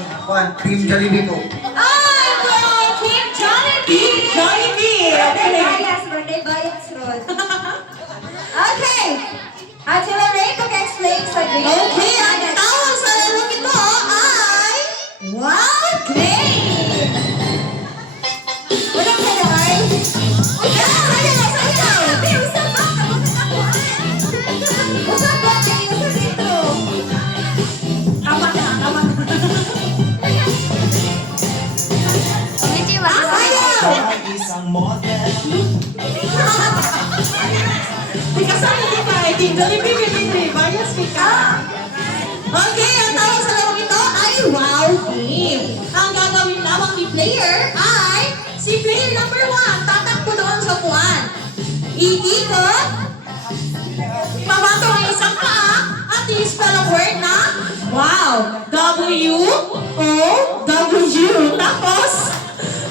Team Jollibee po. Ay, bro! Team Jollibee! Jollibee! Birthday Okay. bias, birthday bias, Rod. Okay. At sila Ray, mag-explain sa grade. Okay, ang tawag sa lalong ito ay Wow Clay! Walang kalay. Usap ba? Usap ba? Usap dito. Tama na, tama na. Isang model. Di kasama di ba? Team Jollibee, Jollibee, bias ka. Okay, ang tawag sa lalong ito ay Wow Team. Ang gagawin lamang ni player ay si player number 1. Tatakbo doon sa puwan. Iikot. Pabato ang isang paa at i-spell ang word na Wow. W-O-W. Tapos,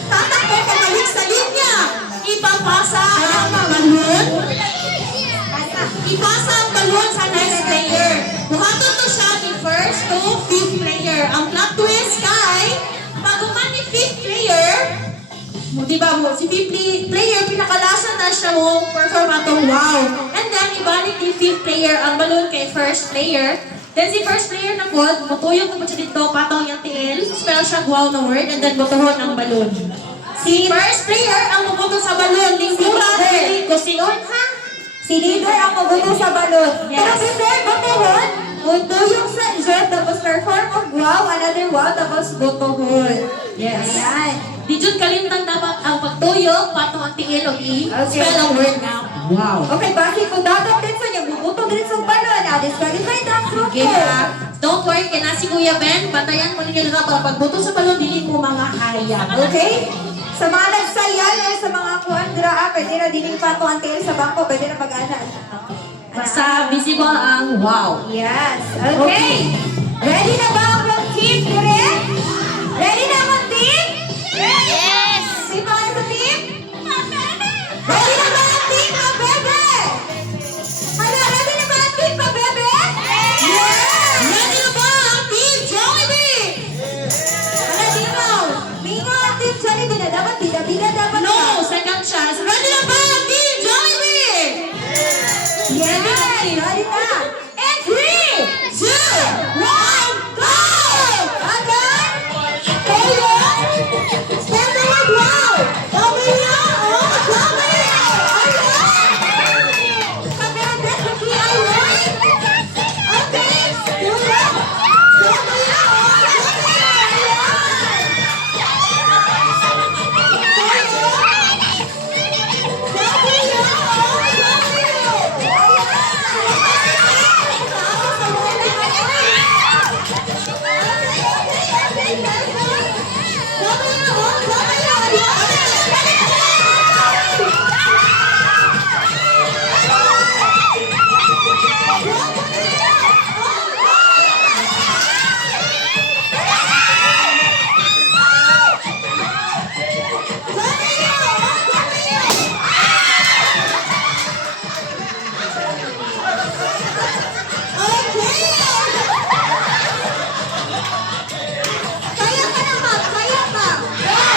tatakbo pabalik sa linya. Ipapasa ang balon. Ipasa ang balon sa next player. Buhaton to siya ni first to fifth player. Ang plot twist kay, paguman ni fifth player, diba mo, si fifth player, pinakalasan na siya mo perform atong wow. And then, ibalik ni fifth player ang balon kay first player. Then si first player na po, mutuyog na po siya dito, patong yung tiil, spell siya wow na word, and then butuhon ang balon. Si first player ang mabuto sa balon, lingkura, hindi ko siyon, ha? Si leader ang mabuto sa balon. Yes. Pero before butuhon, butuyog sa jet, tapos perform of wow, another wow, tapos butuhon. Yes. Ayan. Di dyan kalintang dapat ang pagtuyog, patong ang tiil o i-spell ang word na wow. Okay, bakit kung dapat din sa inyo, bubuto din sa balon, disqualified ang group Okay, ko. don't worry, kaya si Kuya Ben, batayan mo ninyo na para pagbuto sa balon, dili mo mga hayag. Okay? Sa mga nagsayal o sa mga kuandra, pwede na dining pato ang tail sa bangko, pwede na mag-anan. Basta visible ang wow. Yes. Okay. Ready na ba ang team? Correct? Ready na ang team? Yes! Si para sa team? Ready na ba ang team, mga bebe? Hala, ready na ba ang team, mga bebe? Yes! Ready na ba ang Team Jollibee? Hala, Dino. Mingo ang team Jollibee na dapat bida-bida dapat No, na. second chance. Ready na ba ang Team Jollibee? Yes! Ready na. And 3, 2, 1, go! Agad! Kayo! Stand the word wow! Dami niya! Oh, dami! Ayun! Kabebe, kuki, ayun! Okay! Dula! Dami niya! Oh, dami! Kaya ka naman! Kaya ka! Kaya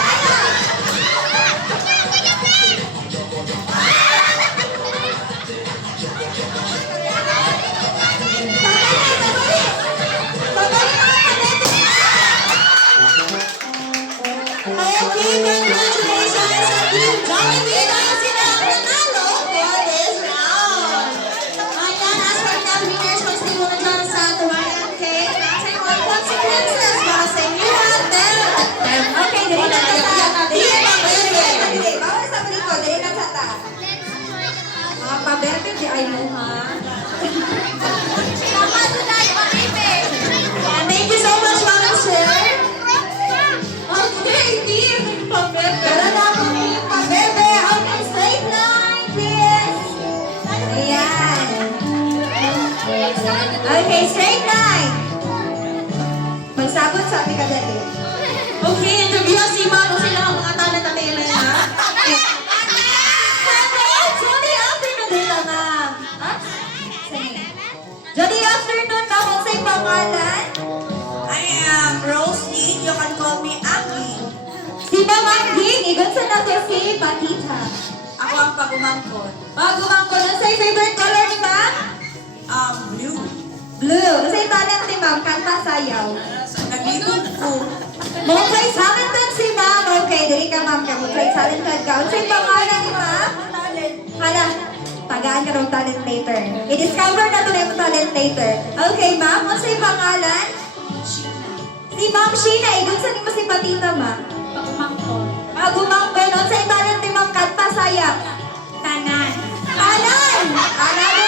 ka! Okay, congratulations sa Team Jollibee dahil sila ang nanalo for this round. Ayan, as for the winners, kung sino na dyan sa tumayan cake, nasa yung mga consequences para sa inyo at them. Okay, dali na sa ta. Team Pabebe. Dali, bawal sa bliko, dali na sa ta. Mga pabebe, di ay mo ha. Tama doon na yung pabebe. Thank you so much, Mama Sir. Okay, Team Pabebe. Tara na po yung pabebe. Okay, straight line, please. Ayan. Okay, straight line. Magsabot sa amin ka dali. Okay, interview si Mama sila ang mga talent at tela na. Sorry, after na din lang ah. Ha? Jody, afternoon na kung sa'yo pangalan. I am Rosie. You can call me Aki. Si Mamangking, igon sa nato si Patita. Ako ang pagumangkot. Magumang ko na sa'yo favorite color ni Ma'am? Blue. Blue. Sa'yo talent ni Ma'am, kanta sayaw. Nagigod ko. Multi talented si Ma'am. Okay, dili ka Ma'am ka. Multi talented ka. Sa'yo pangalan ni Ma'am? Hala, tagaan ka ng talent later. I-discover na ito na yung talent later. Okay, Ma'am, ano sa'yo pangalan? Si Ma'am Sheena, igon sa mo si Patita, Ma'am. Magumang ko, no? Sa'yo talent ni Ma'am, kanta sayaw. Tanan. Alan! Alan!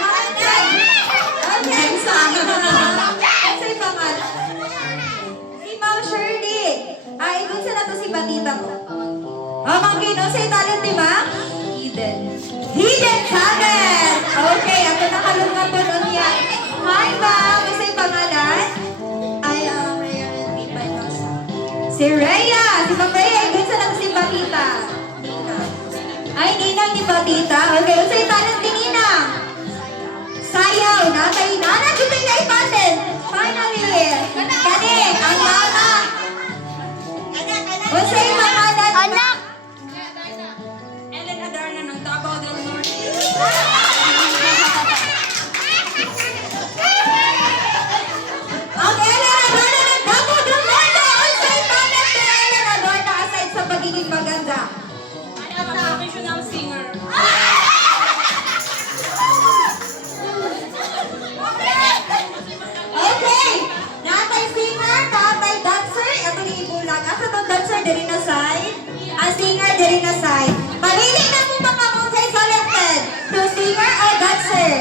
Alan! Okay, saan na naman? Kasi pangalan. Si Ma'am Shirley. Ay, dun sa nato si Batita ko. Ma'am Gino, sa'yo talent ni Ma'am? Hidden. Hidden talent! Okay, ako nakalungan po nun yan. Hi, Ma'am! Sa'yo pangalan? I am Rayon Pipanosa. Si Rhea! Si Ma'am Rhea, dun sa nato si Batita. Ay, Ninang ni Batita. Okay, sa'yo talent ni Ninang? Sayaw, natay na kita na ipatin. Finally, kani, ang mama. O sa yung pangalan. Anak! Ellen Adarna ng Davao del Norte. Ang Ellen Adorna ng Davao del Norte. O sa yung pangalan ni Ellen Adorna aside sa pagiging maganda. I am a professional singer. Okay, natay singer, natay dancer. Ito ni Ibulang. Asa itong dancer, diri na side. Ang singer, diri na side. Pamili na po mga multi-talented. To singer o dancer?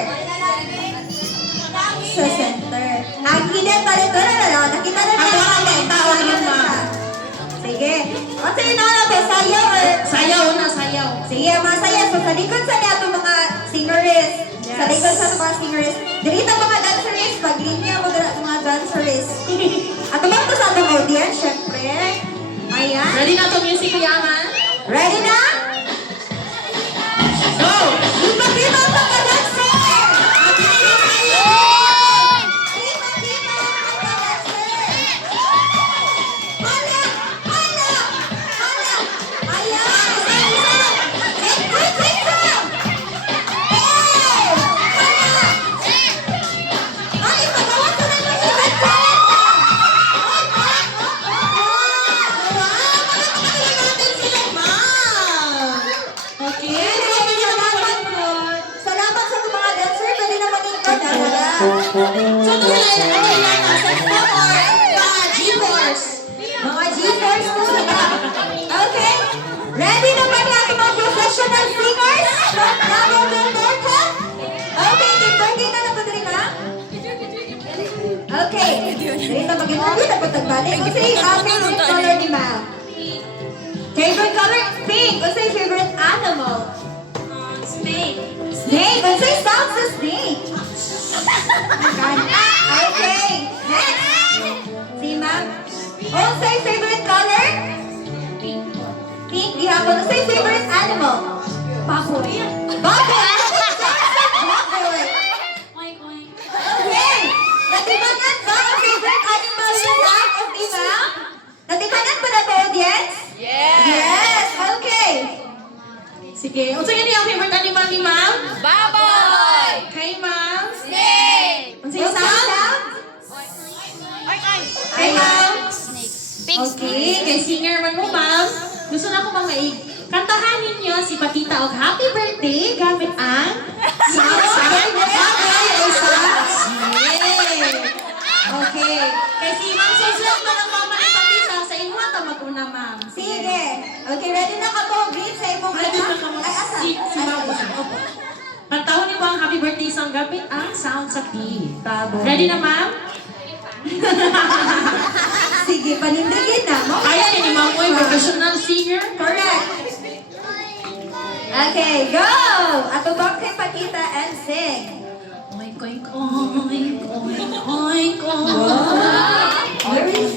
Sa center. Ang hidden talent, wala na lang. Nakita na niya. Ako ang may tao yun, ma'am. Sige. O sige na lang, sayaw or... Sayaw na, sayaw. Sige, masaya. So, sa likod sa niya itong mga singers. Sa likod sa itong mga singers. Dito mga dancers. Paglinya mo dito mga dancers. At tumang ko sa itong audience, syempre. Ayan. Ready na to music, Yaman? Ready na? Go! Iba-iba ang mga dancer! Iba-iba ang mga dancer! Hala! Hala! Hala! Ayan! Isa-isa! Isa-isa! Hey! Hala! Ay, ipagawa ko na yung hidden talent! Okay. Salamat sa mga dancer. Pwede naman ikaw na. So, ito sila, ano yan, sa sport, G-Force. Mga G-Force po sila. Okay? Ready na ba niya ang mga professional singers? From Davao del Norte? Okay, birthday na na rin ha? Okay. Dito mag-interview na po tagbalik. Kasi favorite color ni Ma'am. Favorite color? Pink. Kasi favorite animal? Snake. Snake. Kasi sounds sa snake. Okay. Next. Si Ma'am. Oh, say favorite color? Pink. Di ako. Say favorite animal? Baboy. Baboy. Baboy. Okay. Natibangan ba ang favorite animal ni Ma'am of Iba? Natibangan ba na ba, audience? Yes. Okay. Sige. Unsa yun yung favorite animal ni Ma'am? Baboy! Kay Ma'am? Snake! Unsa yung sound? Kay Ma'am? Pink Okay, kay singer man mo, Ma'am. Gusto na ko mga kantahan ninyo si Patita og happy birthday gamit ang sound sound baboy o sound snake. Okay. Kay si Ma'am Susan na ng mama ni Patita sa inyo ta maguna, Ma'am. Sige. Okay, ready na ka po. Greet sa imong Ready na kanta? ka mo. Ay, asa? Si Ma'am Asa? Opo. Kantahon niyo po ang happy birthday song gamit ang sound sa key. Baboy. Ready na, Ma'am? Sige, panindigin na mo. Kaya ni Ma'am Moy, professional singer. Correct. Okay, go! Atubang kay Pakita and sing. Oink, oink, oink, oink, oink, oink. Very